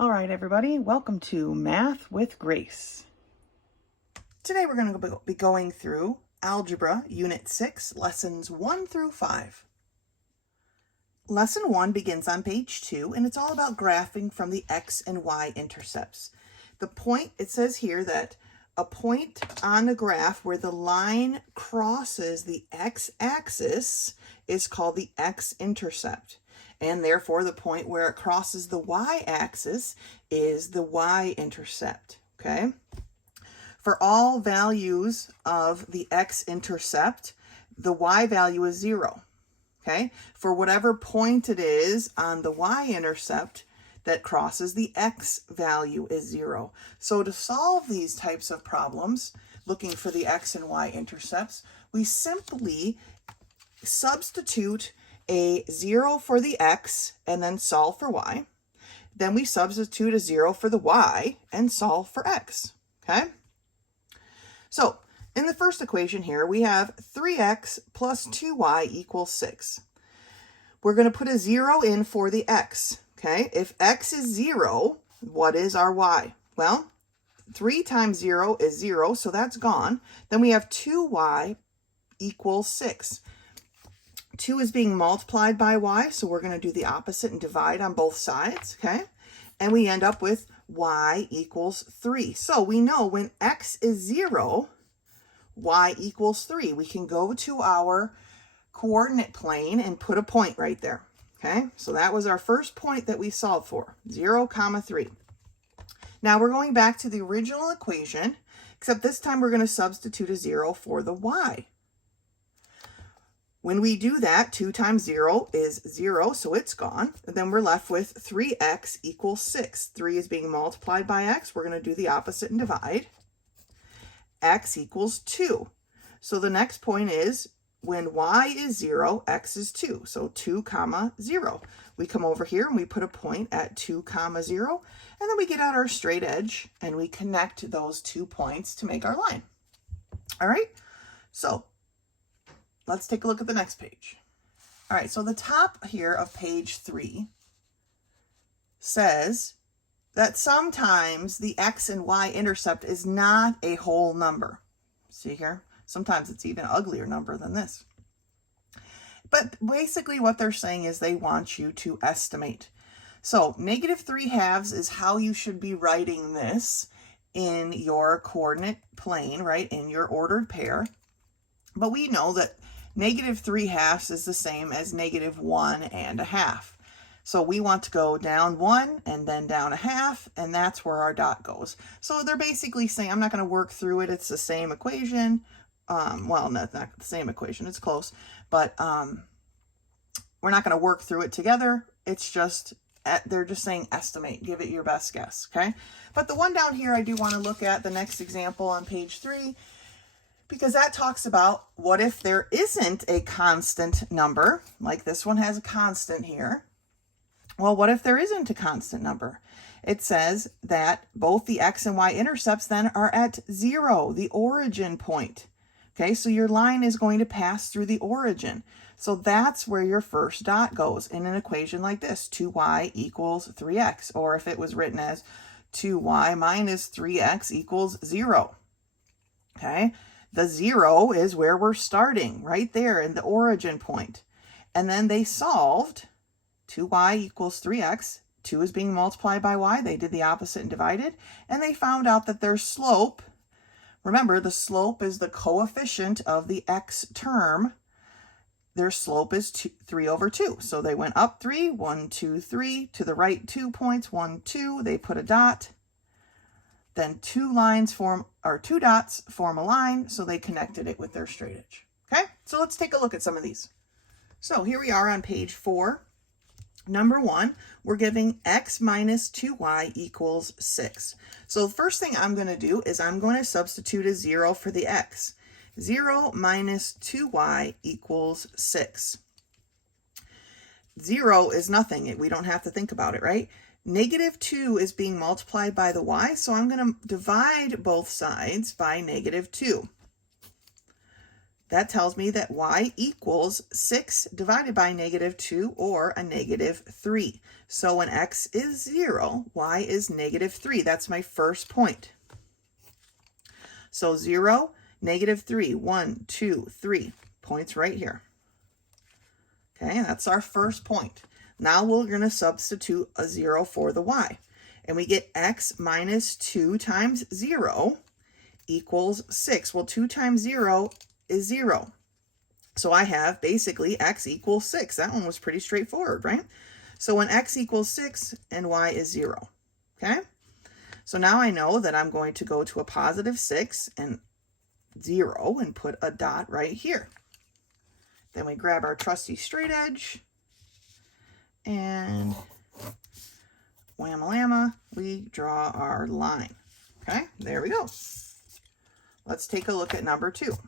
All right, everybody, welcome to Math with Grace. Today we're going to be going through Algebra Unit 6, Lessons 1 through 5. Lesson 1 begins on page 2, and it's all about graphing from the X and Y-intercepts. The point, it says here that a point on the graph where the line crosses the x-axis is called the x-intercept. And therefore, the point where it crosses the y-axis is the y-intercept, okay? For all values of the x-intercept, the y value is 0, okay? For whatever point it is on the y-intercept that crosses the x value is 0. So to solve these types of problems, looking for the x and y-intercepts, we simply substitute a 0 for the x and then solve for y. Then we substitute a 0 for the y and solve for x, okay? So in the first equation here, we have 3x plus 2y equals 6. We're going to put a 0 in for the x, okay? If x is 0, what is our y? Well, 3 times 0 is 0, so that's gone. Then we have 2y equals 6. 2 is being multiplied by y, so we're going to do the opposite and divide on both sides, okay? And we end up with y equals 3. So we know when x is 0, y equals 3. We can go to our coordinate plane and put a point right there, okay? So that was our first point that we solved for, 0, 3. Now we're going back to the original equation, except this time we're going to substitute a 0 for the y. When we do that, 2 times 0 is 0, so it's gone. And then we're left with 3x equals 6. 3 is being multiplied by x. We're going to do the opposite and divide. X equals 2. So the next point is when y is 0, x is 2. So 2, 0. We come over here and we put a point at 2, 0. And then we get out our straight edge and we connect those 2 points to make our line. All right, so let's take a look at the next page. All right, so the top here of page 3 says that sometimes the x and y-intercept is not a whole number. See here? Sometimes it's even an uglier number than this. But basically what they're saying is they want you to estimate. So -3/2 is how you should be writing this in your coordinate plane, right, in your ordered pair. But we know that -3/2 is the same as -1 1/2. So we want to go down 1 and then down 1/2, and that's where our dot goes. So they're basically saying, I'm not going to work through it. It's the same equation. Well, not the same equation. It's close. But we're not going to work through it together. It's just, they're just saying estimate. Give it your best guess, okay? But the one down here, I do want to look at the next example on page 3. Because that talks about what if there isn't a constant number, like this one has a constant here. Well, what if there isn't a constant number? It says that both the x and y-intercepts then are at 0, the origin point. Okay, so your line is going to pass through the origin. So that's where your first dot goes in an equation like this, 2y equals 3x. Or if it was written as 2y minus 3x equals 0. Okay. The 0 is where we're starting, right there in the origin point. And then they solved 2y equals 3x. 2 is being multiplied by y. They did the opposite and divided. And they found out that their slope, remember the slope is the coefficient of the x term. Their slope is 3/2. So they went up 3, 1, 2, 3. To the right 2 points, 1, 2. They put a dot. Then 2 dots form a line, so they connected it with their straight edge. Okay, so let's take a look at some of these. So here we are on page 4. Number 1, we're giving x minus 2y equals 6. So the first thing I'm going to do is I'm going to substitute a 0 for the x. 0 minus 2y equals 6. 0 is nothing. We don't have to think about it, right? -2 is being multiplied by the y, so I'm going to divide both sides by -2. That tells me that y equals 6 divided by -2, or a -3. So when x is 0, y is -3. That's my first point. So 0, -3, 1, 2, 3 points right here. Okay, that's our first point. Now we're going to substitute a 0 for the y. And we get x minus 2 times 0 equals 6. Well, 2 times 0 is 0. So I have basically x equals 6. That one was pretty straightforward, right? So when x equals 6 and y is 0, okay? So now I know that I'm going to go to a positive 6 and 0 and put a dot right here. Then we grab our trusty straight edge and whamma-lamma, we draw our line. Okay, there we go. Let's take a look at number 2.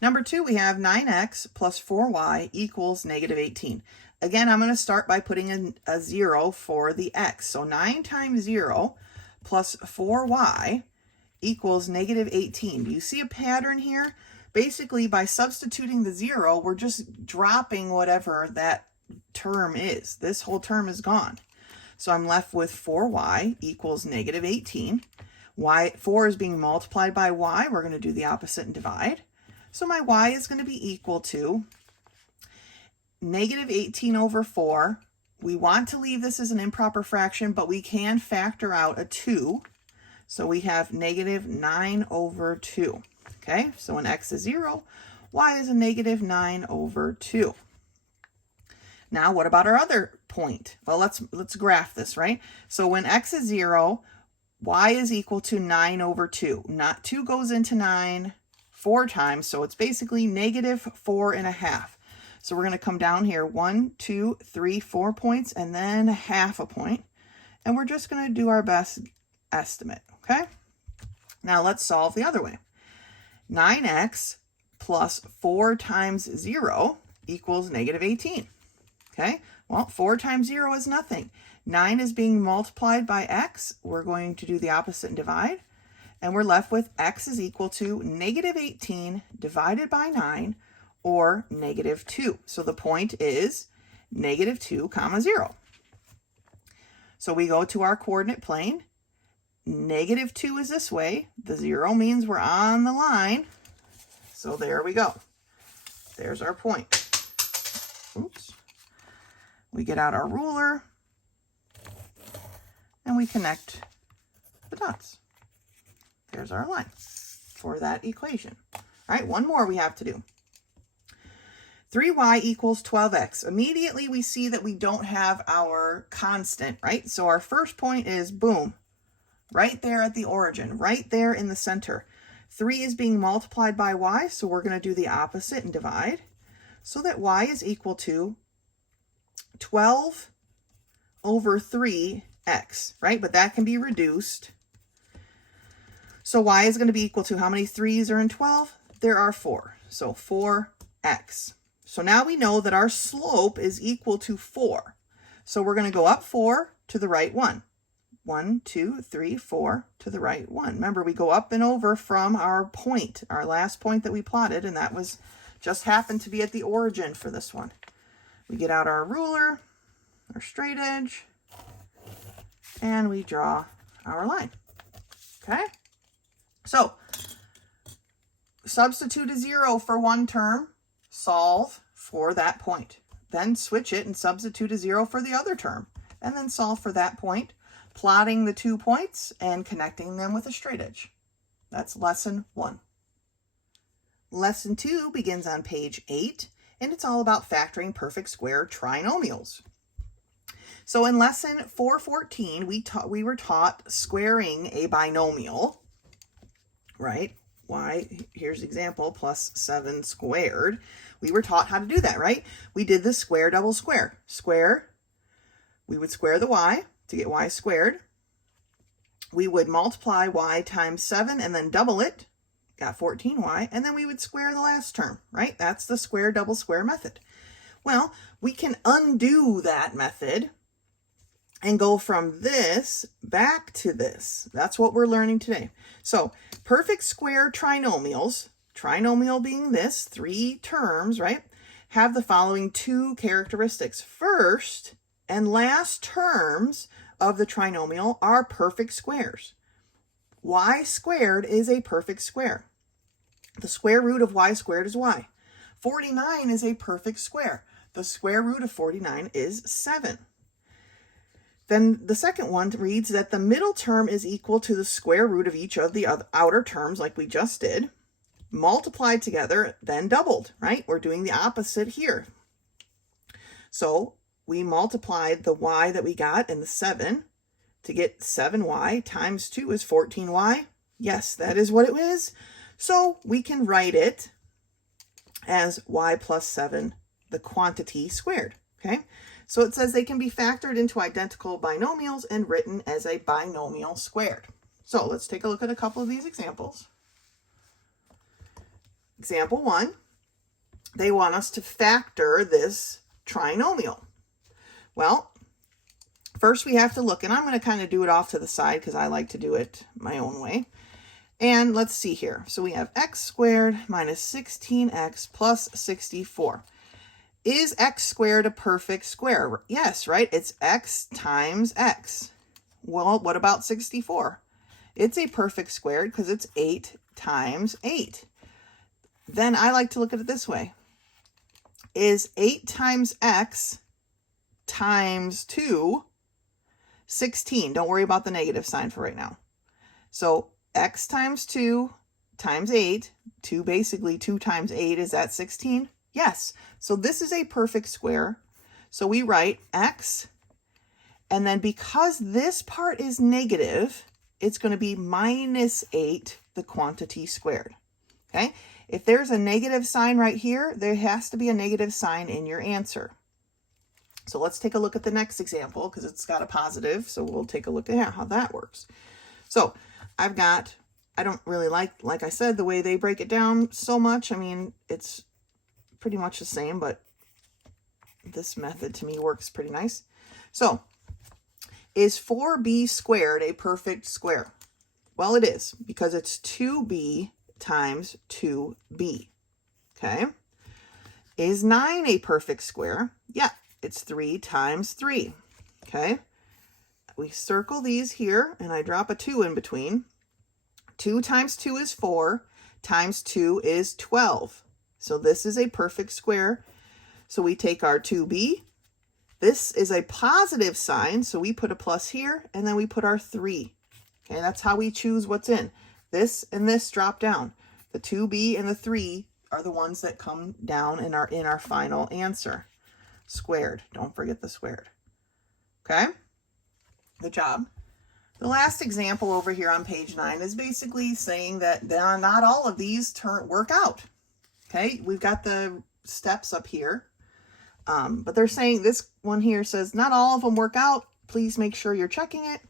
Number 2, we have 9x plus 4y equals -18. Again, I'm going to start by putting in a 0 for the x. So 9 times 0 plus 4y equals -18. Do you see a pattern here? Basically, by substituting the 0, we're just dropping whatever that term is. This whole term is gone. So I'm left with 4y equals -18. 4 is being multiplied by y. We're going to do the opposite and divide. So my y is going to be equal to -18 over 4. We want to leave this as an improper fraction, but we can factor out a 2. So we have -9 over 2. Okay, so when x is 0, y is a -9 over 2. Now, what about our other point? Well, let's graph this, right? So when x is 0, y is equal to 9 over 2. Not 2 goes into 9 4 times, so it's basically -4.5. So we're going to come down here 1, 2, 3, 4 points, and then half a point. And we're just going to do our best estimate, okay? Now let's solve the other way. 9x plus 4 times 0 equals -18. Okay, well, 4 times 0 is nothing. 9 is being multiplied by x. We're going to do the opposite and divide. And we're left with x is equal to -18 divided by 9, or -2. So the point is -2, 0. So we go to our coordinate plane. -2 is this way. The 0 means we're on the line. So there we go. There's our point. Oops. We get out our ruler and we connect the dots. There's our line for that equation. All right, one more we have to do. 3y equals 12x. Immediately we see that we don't have our constant, right? So our first point is, boom, right there at the origin, right there in the center. 3 is being multiplied by y, so we're going to do the opposite and divide, so that y is equal to 12 over 3x, right? But that can be reduced. So y is going to be equal to, how many 3's are in 12? There are 4. So 4x. So now we know that our slope is equal to 4. So we're going to go up 4 to the right 1. 1, 2, 3, 4 to the right 1. Remember, we go up and over from our point, our last point that we plotted, and that was just happened to be at the origin for this one. We get out our ruler, our straight edge, and we draw our line. Okay? So, substitute a 0 for one term, solve for that point. Then switch it and substitute a 0 for the other term, and then solve for that point, plotting the 2 points and connecting them with a straight edge. That's lesson 1. Lesson 2 begins on page 8, and it's all about factoring perfect square trinomials. So in lesson 414, we were taught squaring a binomial, right? Here's example, plus 7 squared. We were taught how to do that, right? We did the square, double square. Square, we would square the y to get y squared. We would multiply y times 7 and then double it, got 14y, and then we would square the last term, right? That's the square, double square method. Well, we can undo that method and go from this back to this. That's what we're learning today. So perfect square trinomials, trinomial being this, 3 terms, right, have the following 2 characteristics. First, and last terms of the trinomial are perfect squares. Y squared is a perfect square. The square root of y squared is y. 49 is a perfect square. The square root of 49 is 7. Then the second one reads that the middle term is equal to the square root of each of the outer terms, like we just did, multiplied together, then doubled, right? We're doing the opposite here. So we multiplied the y that we got and the 7 to get 7y times 2 is 14y. Yes, that is what it is. So we can write it as y plus 7, the quantity squared, okay? So it says they can be factored into identical binomials and written as a binomial squared. So let's take a look at a couple of these examples. Example 1, they want us to factor this trinomial. Well, first we have to look, and I'm going to kind of do it off to the side because I like to do it my own way. And let's see here. So we have x squared minus 16x plus 64. Is x squared a perfect square? Yes, right? It's x times x. Well, what about 64? It's a perfect square because it's 8 times 8. Then I like to look at it this way. Is 8 times x times 2 16? Don't worry about the negative sign for right now. So x times 2 times 8, 2 basically 2 times 8, is that 16? Yes. So this is a perfect square. So we write x, and then because this part is negative, it's going to be minus 8, the quantity squared. Okay? If there's a negative sign right here, there has to be a negative sign in your answer. So let's take a look at the next example because it's got a positive. So we'll take a look at how that works. So I've got, I don't really like I said, the way they break it down so much. I mean, it's pretty much the same, but this method to me works pretty nice. So is 4b squared a perfect square? Well, it is because it's 2b times 2b. Okay. Is 9 a perfect square? Yeah, it's 3 times 3. Okay. We circle these here and I drop a 2 in between. 2 times 2 is 4, times 2 is 12. So this is a perfect square. So we take our 2b. This is a positive sign, so we put a plus here, and then we put our 3. Okay, that's how we choose what's in. This and this drop down. The 2b and the 3 are the ones that come down in our final answer. Squared. Don't forget the squared. Okay? Good job. The last example over here on page 9 is basically saying that not all of these work out. Okay, we've got the steps up here, but they're saying this one here says not all of them work out. Please make sure you're checking it.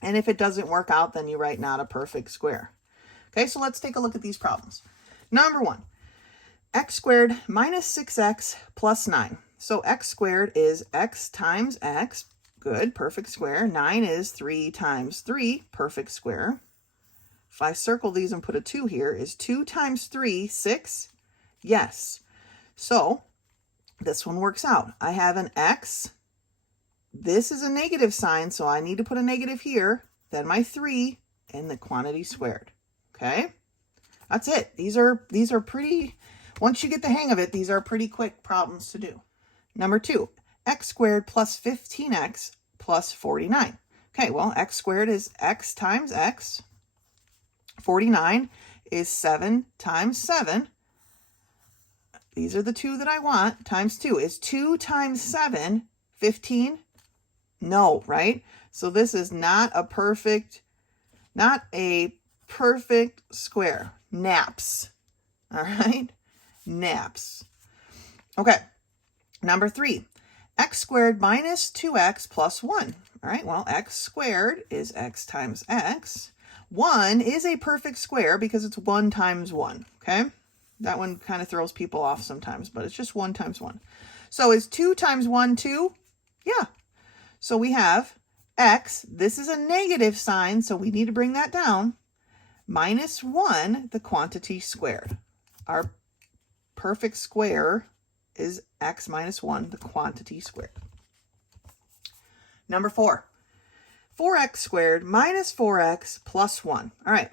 And if it doesn't work out, then you write not a perfect square. Okay, so let's take a look at these problems. Number 1, x squared minus 6x plus 9. So x squared is x times x. Good, perfect square. 9 is 3 times 3, perfect square. If I circle these and put a 2 here, is 2 times 3, 6? Yes. So this one works out. I have an x. This is a negative sign, so I need to put a negative here. Then my 3 and the quantity squared. Okay? That's it. These are pretty, once you get the hang of it, these are pretty quick problems to do. Number 2, x squared plus 15x plus 49. Okay, well, x squared is x times x. 49 is 7 times 7. These are the two that I want. Times 2 is 2 times 7, 15? No, right? So this is not a perfect square. Naps. All right? Naps. Okay. Number 3, x squared minus 2x plus 1. All right, well, x squared is x times x. 1 is a perfect square because it's 1 times 1, okay? That one kind of throws people off sometimes, but it's just 1 times 1. So is 2 times 1 2? Yeah. So we have x, this is a negative sign, so we need to bring that down, minus 1, the quantity squared. Our perfect square is x minus 1, the quantity squared. Number 4. 4x squared minus 4x plus 1. All right.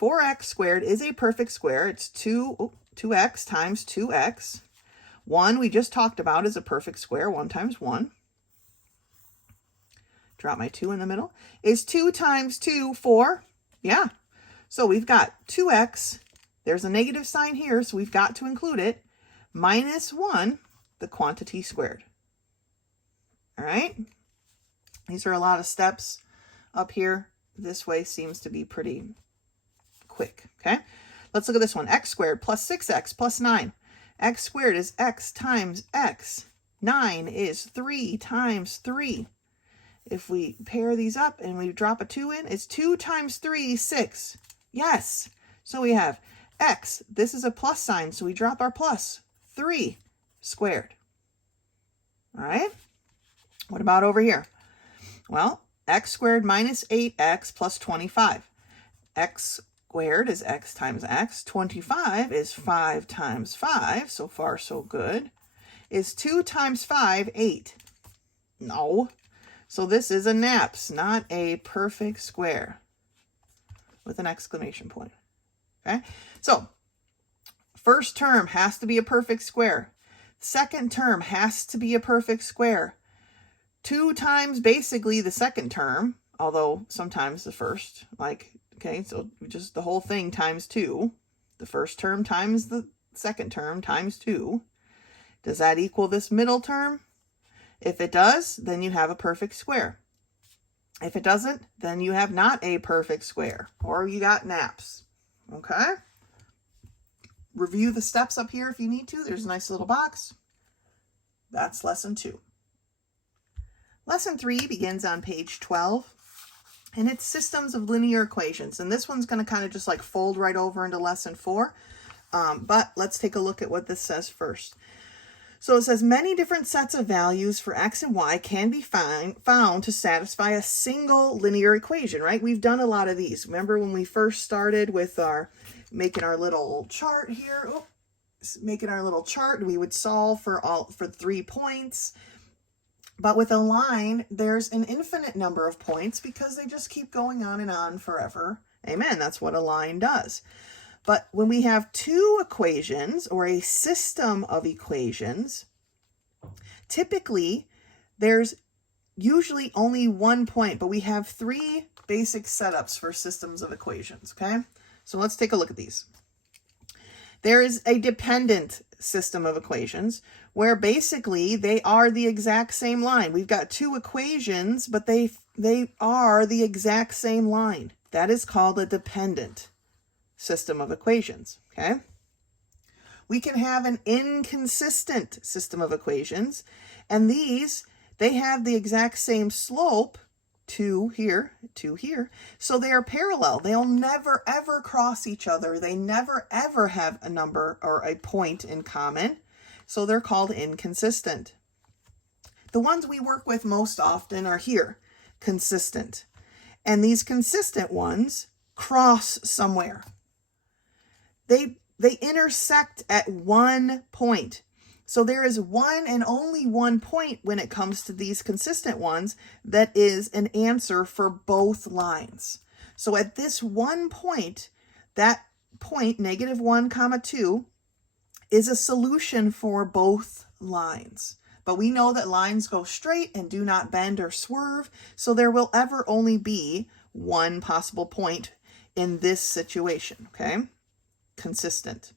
4x squared is a perfect square. It's 2x times 2x. 1 we just talked about is a perfect square. 1 times 1. Drop my 2 in the middle. Is 2 times 2 4? Yeah. So we've got 2x. There's a negative sign here, so we've got to include it. Minus 1, the quantity squared. All right. These are a lot of steps up here. This way seems to be pretty quick. Okay. Let's look at this one. X squared plus 6x plus 9. X squared is x times x. 9 is 3 times 3. If we pair these up and we drop a 2 in, it's 2 times 3, 6. Yes. So we have x. This is a plus sign, so we drop our plus. 3 squared. All right. What about over here? Well, x squared minus 8x plus 25. X squared is x times x. 25 is 5 times 5. So far, so good. Is 2 times 5, 8? No. So this is a naps, not a perfect square with an exclamation point. Okay. So first term has to be a perfect square. Second term has to be a perfect square. 2 times basically the second term, although sometimes the first, like, okay, so just the whole thing times 2. The first term times the second term times 2. Does that equal this middle term? If it does, then you have a perfect square. If it doesn't, then you have not a perfect square, or you got naps. Okay? Review the steps up here if you need to. There's a nice little box. That's lesson 2. Lesson 3 begins on page 12, and it's systems of linear equations. And this one's going to kind of just like fold right over into lesson 4. But let's take a look at what this says first. So it says many different sets of values for x and y can be found to satisfy a single linear equation, right? We've done a lot of these. Remember when we first started with making our little chart here? Making our little chart, we would solve for 3 points. But with a line, there's an infinite number of points because they just keep going on and on forever. Amen. That's what a line does. But when we have 2 equations or a system of equations, typically there's usually only 1 point, but we have 3 basic setups for systems of equations, okay? So let's take a look at these. There is a dependent system of equations where basically they are the exact same line. We've got 2 equations, but they are the exact same line. That is called a dependent system of equations, okay? We can have an inconsistent system of equations, and these, they have the exact same slope, 2 here, 2 here, so they are parallel. They'll never ever cross each other. They never ever have a number or a point in common, so they're called inconsistent. The ones we work with most often are here, consistent, and these consistent ones cross somewhere. They intersect at 1 point. So there is one and only 1 point when it comes to these consistent ones that is an answer for both lines. So at this 1 point, that point, -1, 2, is a solution for both lines. But we know that lines go straight and do not bend or swerve, so there will ever only be 1 possible point in this situation, okay? Consistent.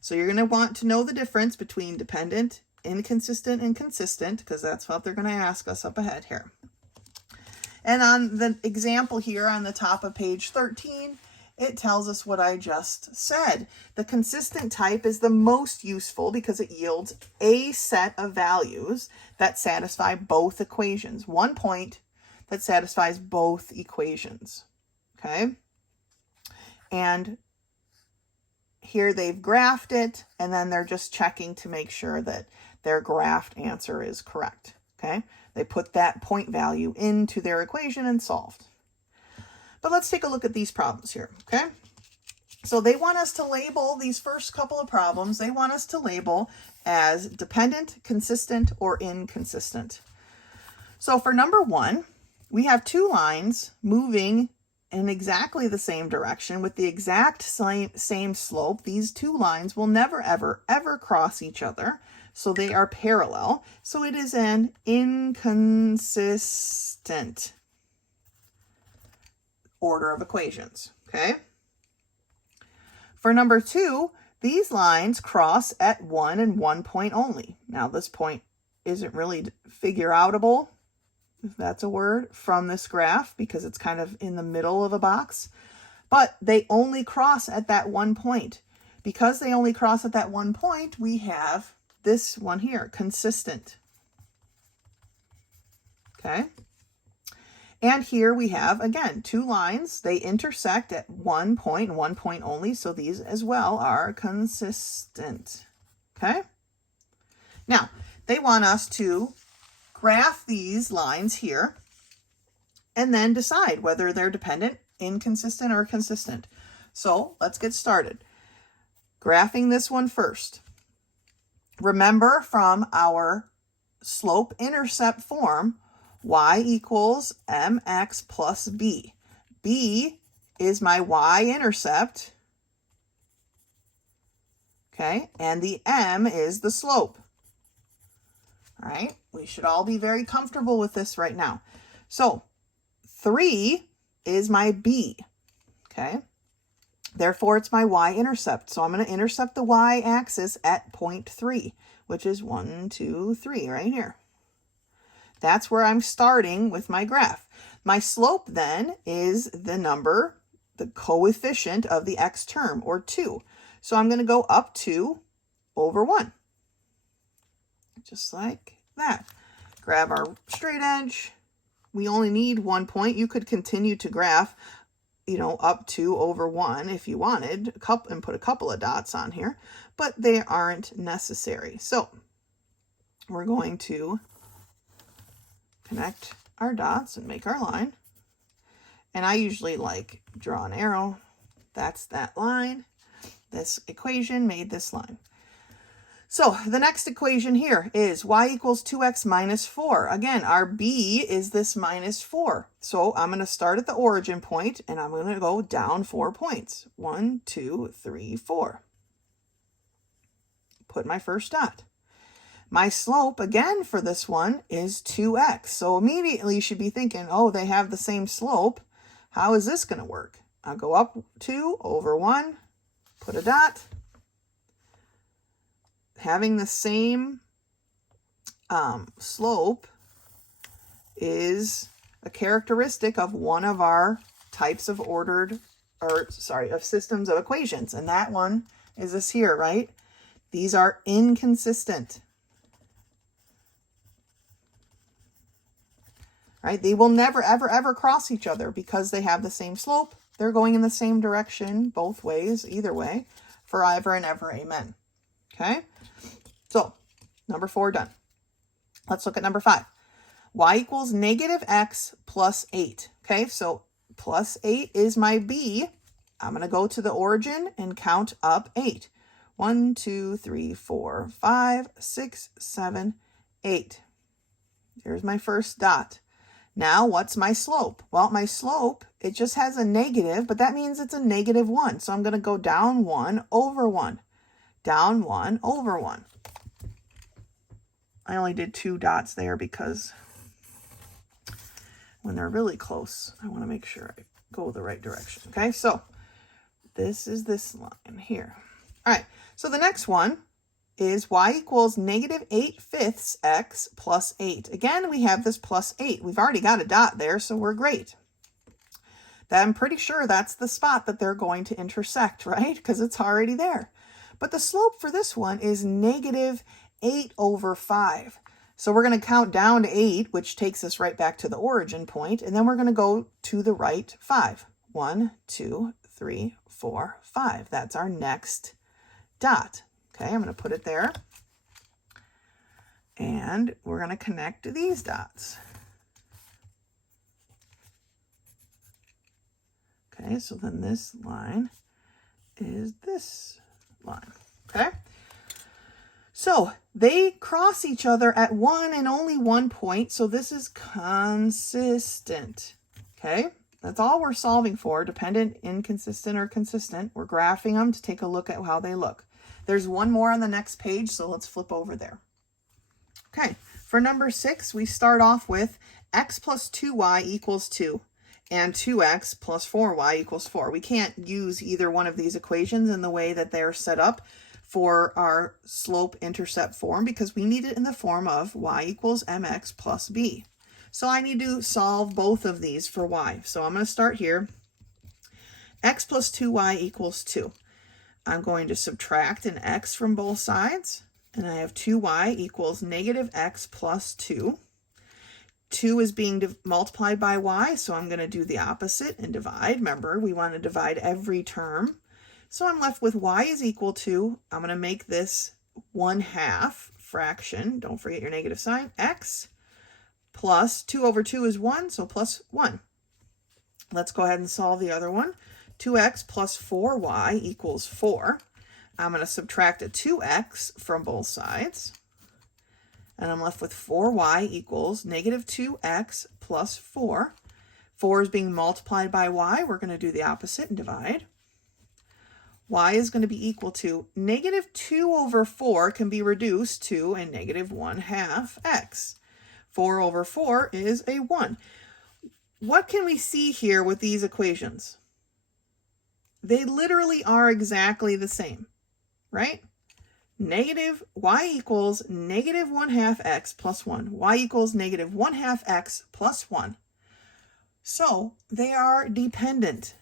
So you're going to want to know the difference between dependent, inconsistent, and consistent, because that's what they're going to ask us up ahead here. And on the example here on the top of page 13, it tells us what I just said. The consistent type is the most useful because it yields a set of values that satisfy both equations. 1 point that satisfies both equations. Okay? And here they've graphed it, and then they're just checking to make sure that their graphed answer is correct. Okay? They put that point value into their equation and solved. But let's take a look at these problems here, okay? So they want us to label these first couple of problems, they want us to label as dependent, consistent, or inconsistent. So for number 1, we have two lines moving in exactly the same direction with the exact same slope. These two lines will never, ever cross each other. So they are parallel. So it is an inconsistent order of equations, okay? For number 2, these lines cross at 1 and 1 point only. Now this point isn't really figure-outable, if that's a word, from this graph because it's kind of in the middle of a box. But they only cross at that 1 point. Because they only cross at that 1 point, we have this one here, consistent. Okay? And here we have, again, two lines. They intersect at 1 point and 1 point only, so these as well are consistent. Okay? Now, they want us to graph these lines here and then decide whether they're dependent, inconsistent, or consistent. So let's get started. Graphing this one first. Remember from our slope-intercept form, y equals mx plus b. B is my y-intercept, okay, and the m is the slope. All right, we should all be very comfortable with this right now. So 3 is my b, okay? Therefore, it's my y-intercept. So I'm going to intercept the y-axis at point 3, which is 1, 2, 3 right here. That's where I'm starting with my graph. My slope then is the number, the coefficient of the x term, or 2. So I'm going to go up 2 over 1. Just like that. Grab our straight edge. We only need 1 point. You could continue to graph, you know, up 2 over 1 if you wanted, and put a couple of dots on here, but they aren't necessary. So we're going to connect our dots and make our line. And I usually like draw an arrow. That's that line. This equation made this line. So the next equation here is y equals 2x minus 4. Again, our b is this minus 4. So I'm going to start at the origin point, and I'm going to go down 4 points. 1, 2, 3, 4. Put my first dot. My slope, again, for this one is 2x. So immediately you should be thinking, oh, they have the same slope. How is this going to work? I'll go up 2 over 1, put a dot. Having the same slope is a characteristic of one of our types of of systems of equations. And that one is this here, right? These are inconsistent. Right? They will never, ever cross each other because they have the same slope. They're going in the same direction, both ways, either way, forever and ever, amen. Okay? So, number 4 done. Let's look at number 5. Y equals negative x plus 8. Okay, so plus 8 is my b. I'm going to go to the origin and count up 8. 1, 2, 3, 4, 5, 6, 7, 8. There's my first dot. Now, what's my slope? Well, my slope, it just has a negative, but that means it's a negative 1. So I'm going to go down 1 over 1. Down 1 over 1. I only did 2 dots there because when they're really close, I want to make sure I go the right direction. Okay, so this is this line here. All right, so the next one is y equals negative 8/5 x plus 8. Again, we have this plus 8. We've already got a dot there, so we're great. I'm pretty sure that's the spot that they're going to intersect, right? Because it's already there. But the slope for this one is negative 8 over 5. So we're going to count down to 8, which takes us right back to the origin point, and then we're going to go to the right 5. 1, 2, 3, 4, 5. That's our next dot. Okay, I'm going to put it there. And we're going to connect these dots. Okay, so then this line is this line. Okay? So they cross each other at one and only 1 point, so this is consistent. Okay, that's all we're solving for, dependent, inconsistent, or consistent. We're graphing them to take a look at how they look. There's one more on the next page, so let's flip over there. Okay, for number 6, we start off with x plus 2y equals 2 and 2x plus 4y equals 4. We can't use either one of these equations in the way that they're set up for our slope-intercept form because we need it in the form of y equals mx plus b. So I need to solve both of these for y. So I'm going to start here. X plus 2y equals 2. I'm going to subtract an x from both sides, and I have 2y equals negative x plus 2. 2 is being multiplied by y, so I'm going to do the opposite and divide. Remember, we want to divide every term. So I'm left with y is equal to, I'm going to make this 1/2 fraction. Don't forget your negative sign. X plus 2 over 2 is 1, so plus 1. Let's go ahead and solve the other one. 2x plus 4y equals 4. I'm going to subtract a 2x from both sides. And I'm left with 4y equals negative 2x plus 4. 4 is being multiplied by y. We're going to do the opposite and divide. Y is going to be equal to negative 2 over 4 can be reduced to a negative 1/2 x. 4 over 4 is a 1. What can we see here with these equations? They literally are exactly the same, right? Negative y equals negative 1/2 x plus 1. Y equals negative 1/2 x plus 1. So they are dependent.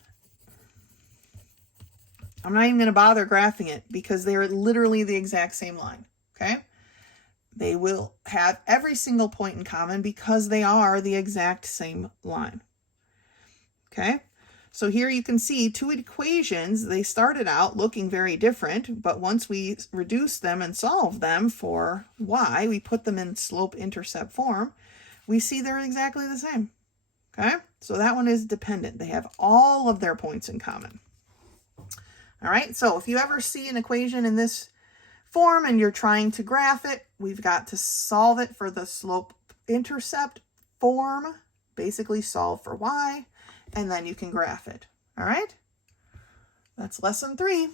I'm not even going to bother graphing it because they're literally the exact same line, okay? They will have every single point in common because they are the exact same line, okay? So here you can see two equations. They started out looking very different, but once we reduce them and solve them for y, we put them in slope-intercept form, we see they're exactly the same, okay? So that one is dependent. They have all of their points in common. All right, so if you ever see an equation in this form and you're trying to graph it, we've got to solve it for the slope-intercept form, basically solve for y, and then you can graph it. All right, that's lesson 3.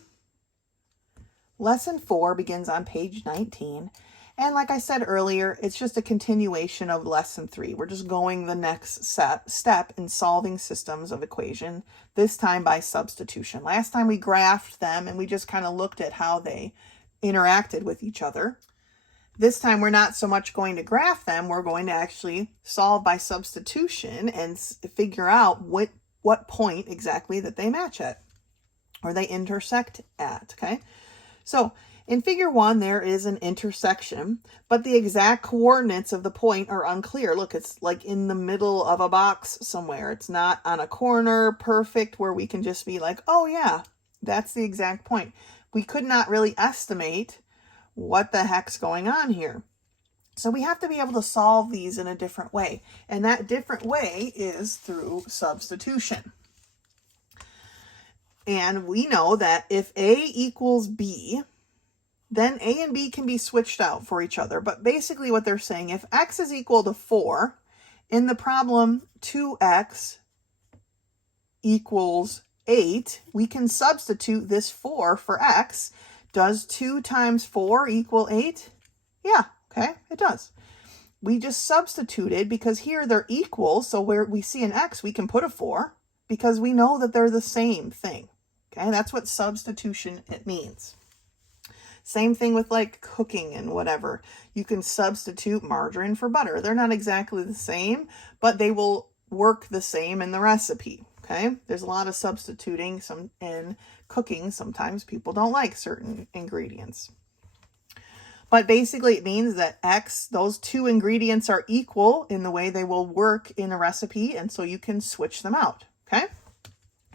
Lesson 4 begins on page 19. And like I said earlier, it's just a continuation of lesson 3. We're just going the next step in solving systems of equation, this time by substitution. Last time we graphed them and we just kind of looked at how they interacted with each other. This time we're not so much going to graph them, we're going to actually solve by substitution and figure out what point exactly that they match at or they intersect at, okay? So in figure 1, there is an intersection, but the exact coordinates of the point are unclear. Look, it's like in the middle of a box somewhere. It's not on a corner, perfect, where we can just be like, oh yeah, that's the exact point. We could not really estimate what the heck's going on here. So we have to be able to solve these in a different way. And that different way is through substitution. And we know that if A equals B, then A and B can be switched out for each other. But basically what they're saying, if x is equal to 4, in the problem 2x equals 8, we can substitute this 4 for x. Does 2 times 4 equal 8? Yeah, okay, it does. We just substituted because here they're equal, so where we see an x, we can put a 4 because we know that they're the same thing. Okay, that's what substitution it means. Same thing with like cooking and whatever. You can substitute margarine for butter. They're not exactly the same, but they will work the same in the recipe. Okay, there's a lot of substituting in cooking. Sometimes people don't like certain ingredients. But basically it means that those two ingredients are equal in the way they will work in a recipe, and so you can switch them out. Okay,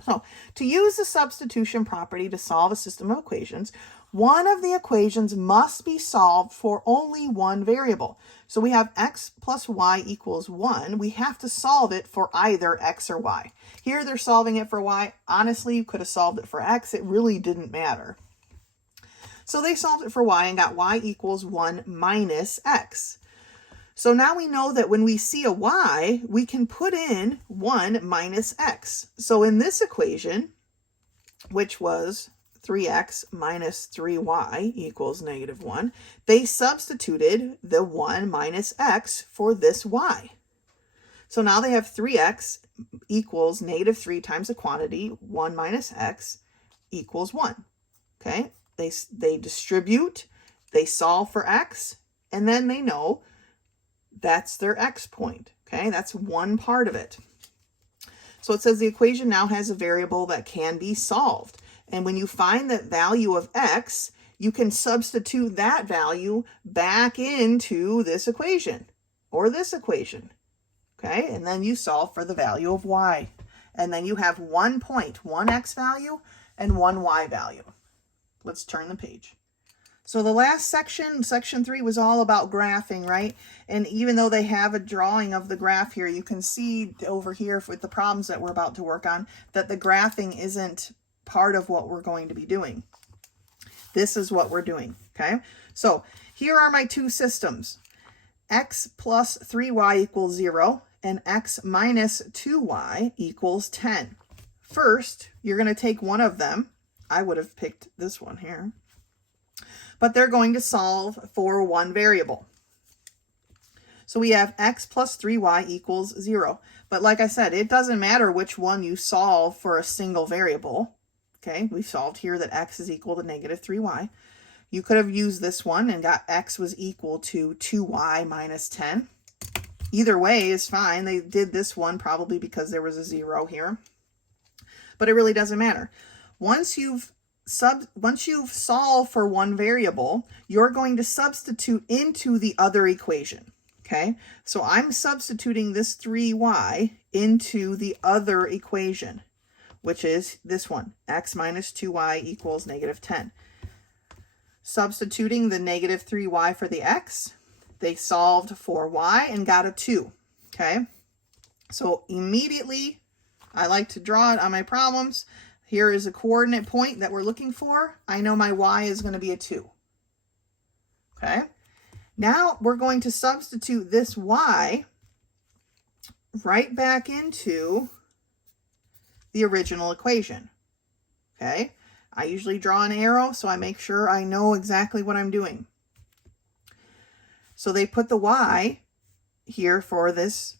so to use the substitution property to solve a system of equations, one of the equations must be solved for only one variable. So we have x plus y equals 1. We have to solve it for either x or y. Here they're solving it for y. Honestly, you could have solved it for x. It really didn't matter. So they solved it for y and got y equals 1 minus x. So now we know that when we see a y, we can put in 1 minus x. So in this equation, which was 3x minus 3y equals -1, they substituted the 1 minus x for this y. So now they have 3x equals -3 times the quantity, 1 minus x equals 1. Okay, they distribute, they solve for x, and then they know that's their x point. Okay, that's one part of it. So it says the equation now has a variable that can be solved. And when you find that value of x, you can substitute that value back into this equation or this equation. Okay, and then you solve for the value of y. And then you have 1 point, one x value and one y value. Let's turn the page. So the last section, section 3, was all about graphing, right? And even though they have a drawing of the graph here, you can see over here with the problems that we're about to work on that the graphing isn't part of what we're going to be doing. This is what we're doing, okay? So here are my two systems. X plus 3y equals 0 and x minus 2y equals 10. First, you're going to take one of them. I would have picked this one here. But they're going to solve for one variable. So we have x plus 3y equals 0. But like I said, it doesn't matter which one you solve for a single variable. Okay, we solved here that x is equal to -3y. You could have used this one and got x was equal to 2y minus 10. Either way is fine. They did this one probably because there was a 0 here. But it really doesn't matter. Once you've solved for one variable, you're going to substitute into the other equation. Okay, so I'm substituting this 3y into the other equation, which is this one, x minus 2y equals -10. Substituting the -3y for the x, they solved for y and got a 2. Okay, so immediately, I like to draw it on my problems. Here is a coordinate point that we're looking for. I know my y is going to be a 2. Okay, now we're going to substitute this y right back into the original equation. Okay, I usually draw an arrow so I make sure I know exactly what I'm doing. So they put the y here for this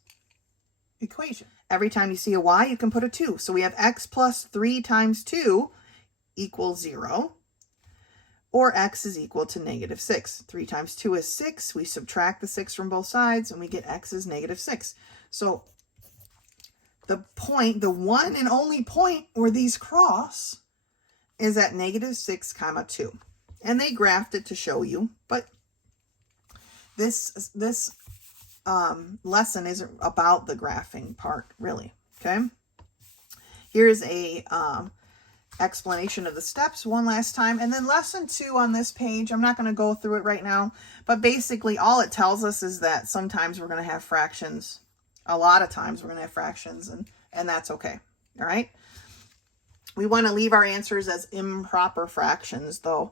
equation. Every time you see a y, you can put a 2. So we have x plus 3 times 2 equals 0, or x is equal to -6. 3 times 2 is 6. We subtract the 6 from both sides, and we get x is -6. So the point, the one and only point where these cross is at -6, 2. And they graphed it to show you, but this lesson isn't about the graphing part, really. Okay, here's a explanation of the steps one last time, and then lesson 2 on this page. I'm not going to go through it right now, but basically all it tells us is that sometimes we're going to have fractions. A lot of times we're going to have fractions, and that's okay. All right, we want to leave our answers as improper fractions though,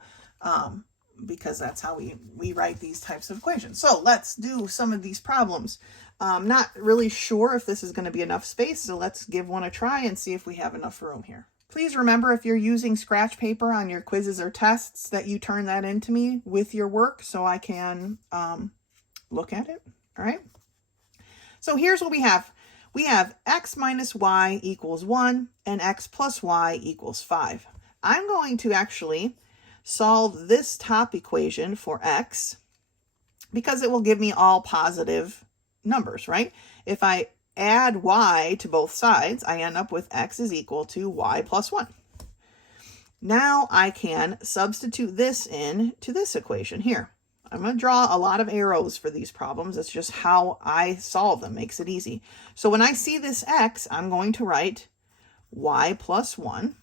because that's how we write these types of equations. So let's do some of these problems. Not really sure if this is going to be enough space, so let's give one a try and see if we have enough room here. Please remember, if you're using scratch paper on your quizzes or tests, that you turn that into me with your work so I can look at it. All right. So here's what we have. We have x minus y equals 1 and x plus y equals 5. I'm going to actually solve this top equation for x because it will give me all positive numbers, right? If I add y to both sides, I end up with x is equal to y plus 1. Now I can substitute this in to this equation here. I'm going to draw a lot of arrows for these problems. It's just how I solve them. Makes it easy. So when I see this x, I'm going to write y plus 1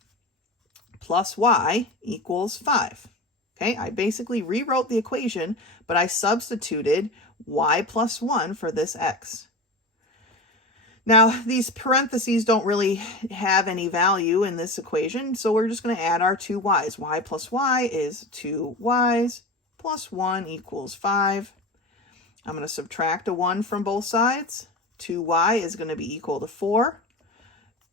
plus y equals 5. Okay, I basically rewrote the equation, but I substituted y plus 1 for this x. Now, these parentheses don't really have any value in this equation, so we're just going to add our two y's. Y plus y is 2y plus 1 equals 5. I'm going to subtract a 1 from both sides. 2y is going to be equal to 4.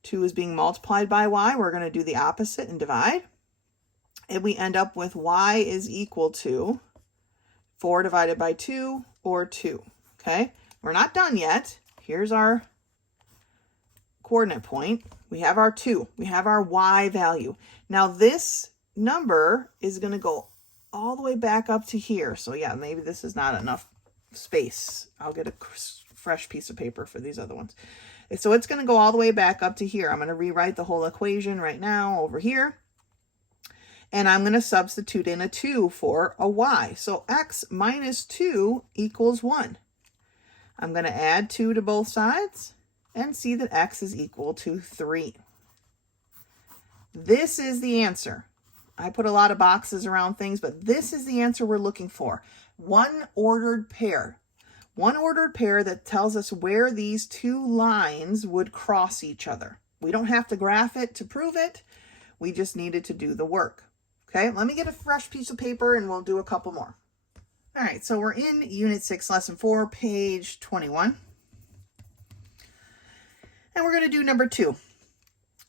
2 is being multiplied by y. We're going to do the opposite and divide. And we end up with y is equal to 4 divided by 2, or 2. Okay? We're not done yet. Here's our coordinate point. We have our 2. We have our y value. Now this number is going to go all the way back up to here. So yeah, maybe this is not enough space. I'll get a fresh piece of paper for these other ones. So it's going to go all the way back up to here. I'm going to rewrite the whole equation right now over here. And I'm going to substitute in a 2 for a y. So x minus 2 equals 1. I'm going to add 2 to both sides and see that x is equal to 3. This is the answer. I put a lot of boxes around things, but this is the answer we're looking for. One ordered pair. One ordered pair that tells us where these two lines would cross each other. We don't have to graph it to prove it. We just needed to do the work. Okay, let me get a fresh piece of paper and we'll do a couple more. All right, so we're in Unit 6, Lesson 4, page 21. And we're going to do number 2.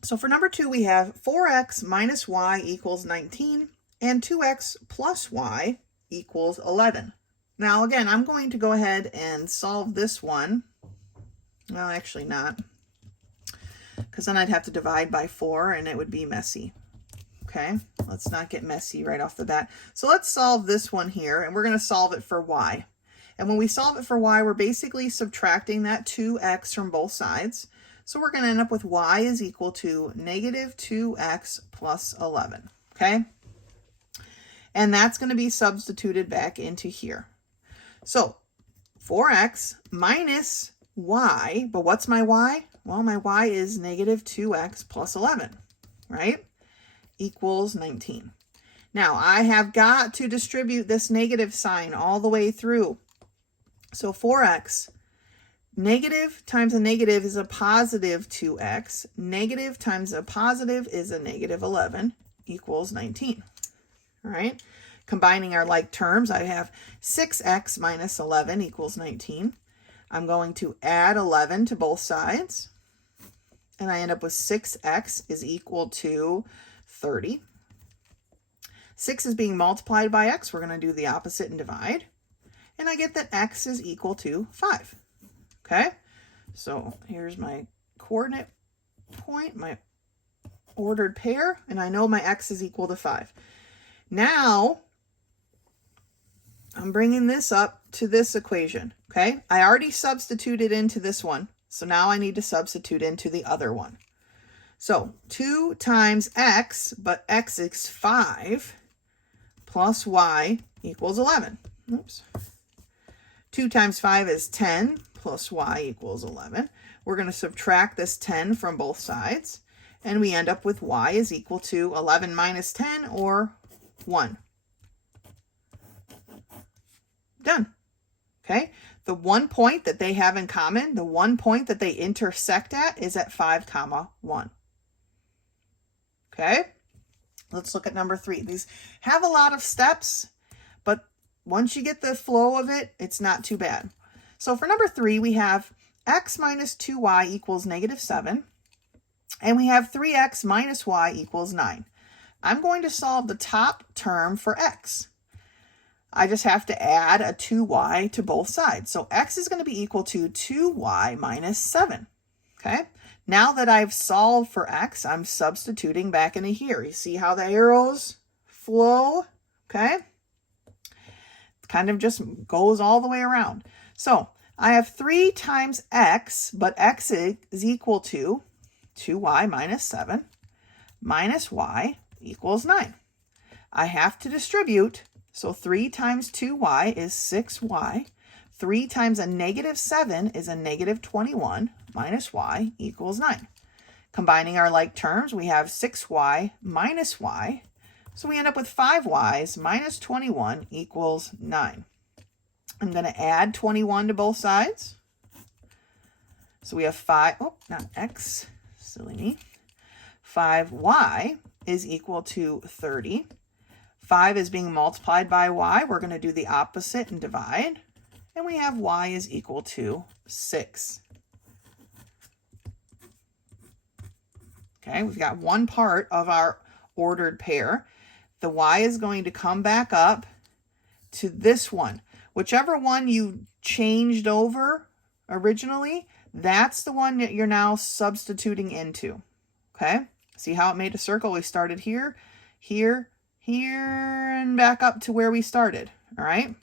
So for number 2, we have 4x minus y equals 19 and 2x plus y equals 11. Now, again, I'm going to go ahead and solve this one. Well, actually not, because then I'd have to divide by 4 and it would be messy. Okay, let's not get messy right off the bat. So let's solve this one here, and we're going to solve it for y. And when we solve it for y, we're basically subtracting that 2x from both sides. So we're going to end up with y is equal to negative 2x plus 11, okay? And that's going to be substituted back into here. So 4x minus y, but what's my y? Well, my y is negative 2x plus 11, right? Equals 19. Now, I have got to distribute this negative sign all the way through. So 4x, negative times a negative is a positive 2x. Negative times a positive is a negative 11 equals 19. All right. Combining our like terms, I have 6x minus 11 equals 19. I'm going to add 11 to both sides. And I end up with 6x is equal to 30. 6 is being multiplied by x. We're going to do the opposite and divide. And I get that x is equal to 5. Okay, so here's my coordinate point, my ordered pair, and I know my x is equal to 5. Now, I'm bringing this up to this equation, okay? I already substituted into this one, so now I need to substitute into the other one. So 2 times x, but x is 5, plus y equals 11. Oops. 2 times 5 is 10. Plus y equals 11. We're going to subtract this 10 from both sides, and we end up with y is equal to 11 minus 10, or 1. Done. Okay, the one point that they have in common, the one point that they intersect at, is at 5, 1. Okay, let's look at number 3. These have a lot of steps, but once you get the flow of it, it's not too bad. So for number 3, we have x minus 2y equals negative 7, and we have 3x minus y equals 9. I'm going to solve the top term for x. I just have to add a 2y to both sides. So x is going to be equal to 2y minus 7. Okay, now that I've solved for x, I'm substituting back into here. You see how the arrows flow? Okay, it kind of just goes all the way around. So I have 3 times x, but x is equal to 2y minus 7 minus y equals 9. I have to distribute, so 3 times 2y is 6y. 3 times a negative 7 is a negative 21 minus y equals 9. Combining our like terms, we have 6y minus y. So we end up with 5y's minus 21 equals 9. I'm going to add 21 to both sides. So we have 5, oh, not x, silly me. 5y is equal to 30. 5 is being multiplied by y. We're going to do the opposite and divide. And we have y is equal to 6. Okay, we've got one part of our ordered pair. The y is going to come back up to this one. Whichever one you changed over originally, that's the one that you're now substituting into. Okay, see how it made a circle? We started here, here, here, and back up to where we started. All right,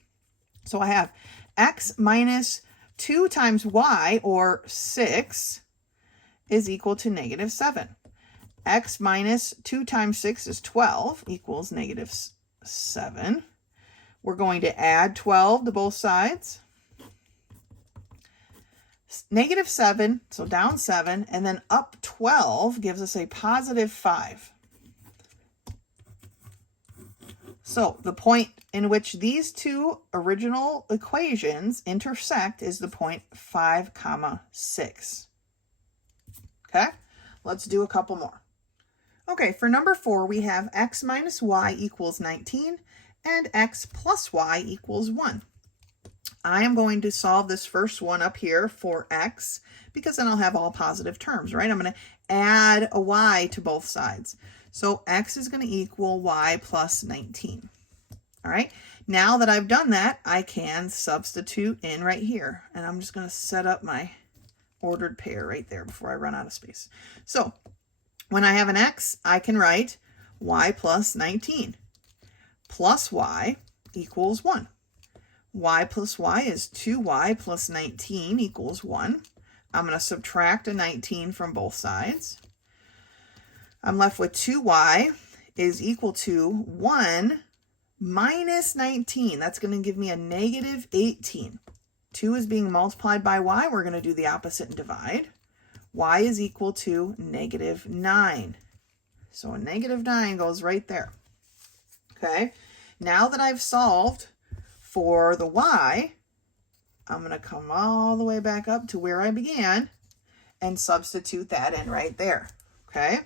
so I have x minus 2 times y, or 6, is equal to negative 7. X minus 2 times 6 is 12, equals negative 7. We're going to add 12 to both sides. Negative 7, so down 7, and then up 12 gives us a positive 5. So the point in which these two original equations intersect is the point 5, 6. Okay, let's do a couple more. Okay, for number 4, we have x minus y equals 19 and x plus y equals 1. I am going to solve this first one up here for x because then I'll have all positive terms, right? I'm going to add a y to both sides. So x is going to equal y plus 19. All right, now that I've done that, I can substitute in right here. And I'm just going to set up my ordered pair right there before I run out of space. So when I have an x, I can write y plus 19 plus y equals 1. Y plus y is 2y plus 19 equals 1. I'm going to subtract a 19 from both sides. I'm left with 2y is equal to 1 minus 19. That's going to give me a negative 18. 2 is being multiplied by y. We're going to do the opposite and divide. Y is equal to negative 9. So a negative 9 goes right there. Okay, now that I've solved for the y, I'm going to come all the way back up to where I began and substitute that in right there. Okay,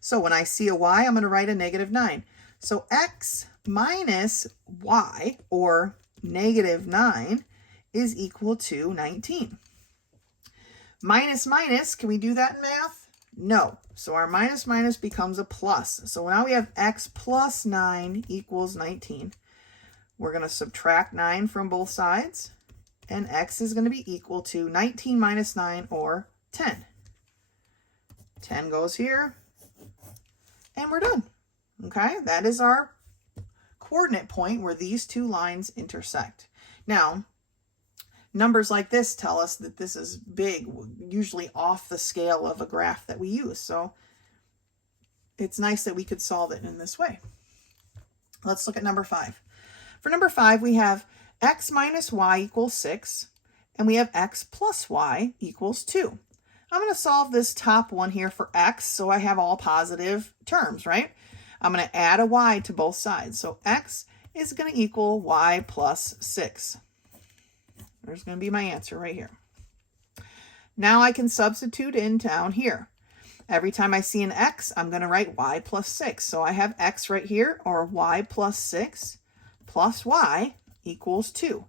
so when I see a y, I'm going to write a negative 9. So x minus y, or negative 9, is equal to 19. Minus minus, can we do that in math? No. So our minus minus becomes a plus. So now we have x plus 9 equals 19. We're going to subtract 9 from both sides, and x is going to be equal to 19 minus 9, or 10. 10 goes here, and we're done. Okay, that is our coordinate point where these two lines intersect. Now, numbers like this tell us that this is big, usually off the scale of a graph that we use. So it's nice that we could solve it in this way. Let's look at number 5. For number 5, we have x minus y equals 6, and we have x plus y equals 2. I'm going to solve this top one here for x, so I have all positive terms, right? I'm going to add a y to both sides. So x is going to equal y plus 6. There's going to be my answer right here. Now I can substitute in down here. Every time I see an x, I'm going to write y plus 6. So I have x right here, or y plus 6 plus y equals 2.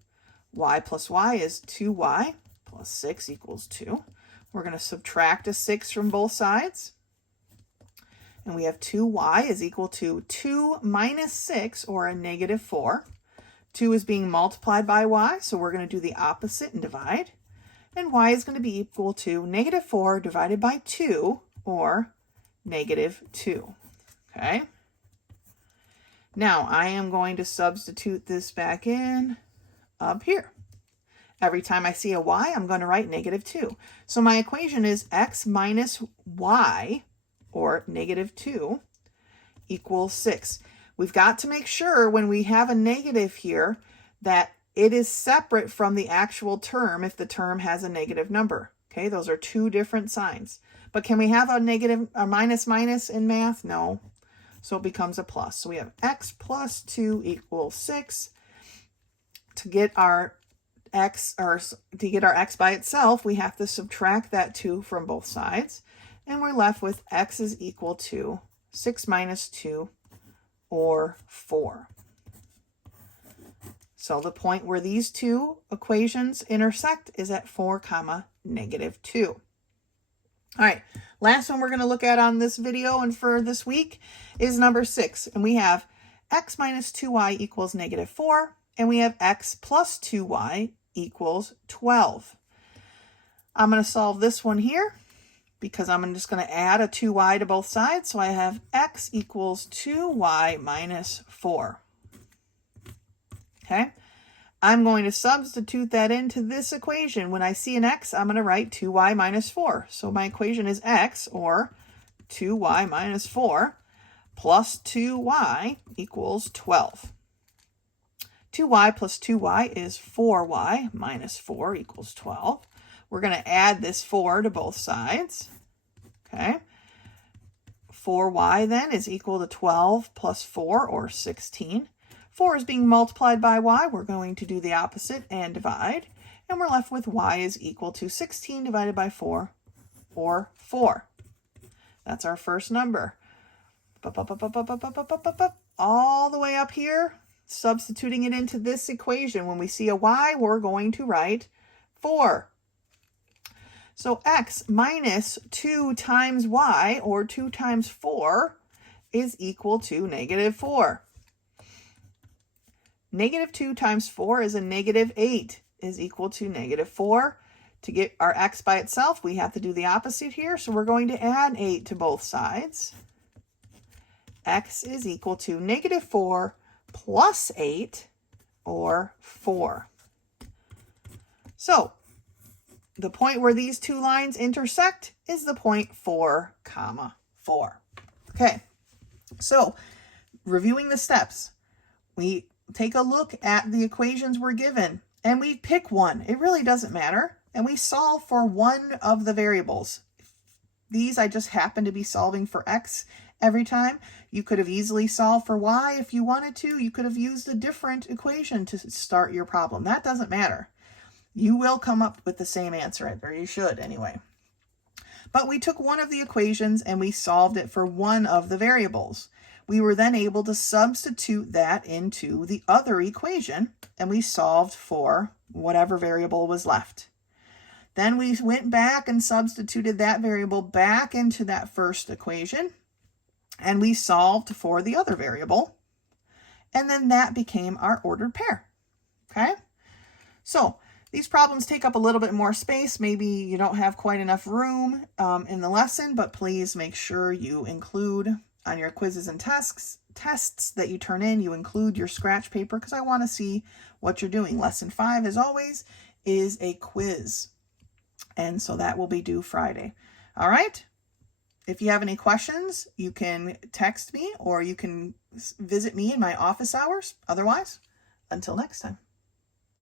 Y plus y is 2y plus 6 equals 2. We're going to subtract a 6 from both sides. And we have 2y is equal to 2 minus 6, or a negative 4. 2 is being multiplied by y, so we're going to do the opposite and divide. And y is going to be equal to negative 4 divided by 2, or negative 2. Okay? Now, I am going to substitute this back in up here. Every time I see a y, I'm going to write negative 2. So my equation is x minus y, or negative 2, equals 6. We've got to make sure when we have a negative here that it is separate from the actual term if the term has a negative number. Okay, those are two different signs. But can we have a negative, a minus minus in math? No. So it becomes a plus. So we have x plus 2 equals 6. To get our x, or to get our x by itself, we have to subtract that 2 from both sides. And we're left with x is equal to 6 minus 2, or 4. So the point where these two equations intersect is at 4, -2. All right, last one we're going to look at on this video and for this week is number 6. And we have x minus 2y equals -4, and we have x plus 2y equals 12. I'm going to solve this one here because I'm just going to add a 2y to both sides. So I have x equals 2y minus 4. Okay, I'm going to substitute that into this equation. When I see an x, I'm going to write 2y minus 4. So my equation is x, or 2y minus 4, plus 2y equals 12. 2y plus 2y is 4y minus 4 equals 12. We're going to add this 4 to both sides. Okay. 4y then is equal to 12 plus 4, or 16. 4 is being multiplied by y. We're going to do the opposite and divide. And we're left with y is equal to 16 divided by 4, or 4. That's our first number. All the way up here, substituting it into this equation. When we see a y, we're going to write 4. So x minus 2 times y, or 2 times 4, is equal to -4. -2 times 4 is a -8, is equal to -4. To get our x by itself, we have to do the opposite here. So we're going to add 8 to both sides. X is equal to -4 plus 8, or 4. So the point where these two lines intersect is the point 4, 4. Okay, so reviewing the steps, we take a look at the equations we're given and we pick one. It really doesn't matter. And we solve for one of the variables. These I just happen to be solving for x every time. You could have easily solved for y if you wanted to. You could have used a different equation to start your problem. That doesn't matter. You will come up with the same answer, or you should anyway. But we took one of the equations and we solved it for one of the variables. We were then able to substitute that into the other equation, and we solved for whatever variable was left. Then we went back and substituted that variable back into that first equation, and we solved for the other variable, and then that became our ordered pair. Okay? So these problems take up a little bit more space. Maybe you don't have quite enough room in the lesson, but please make sure you include on your quizzes and tests that you turn in, you include your scratch paper, because I want to see what you're doing. Lesson 5, as always, is a quiz. And so that will be due Friday. All right? If you have any questions, you can text me or you can visit me in my office hours. Otherwise, until next time.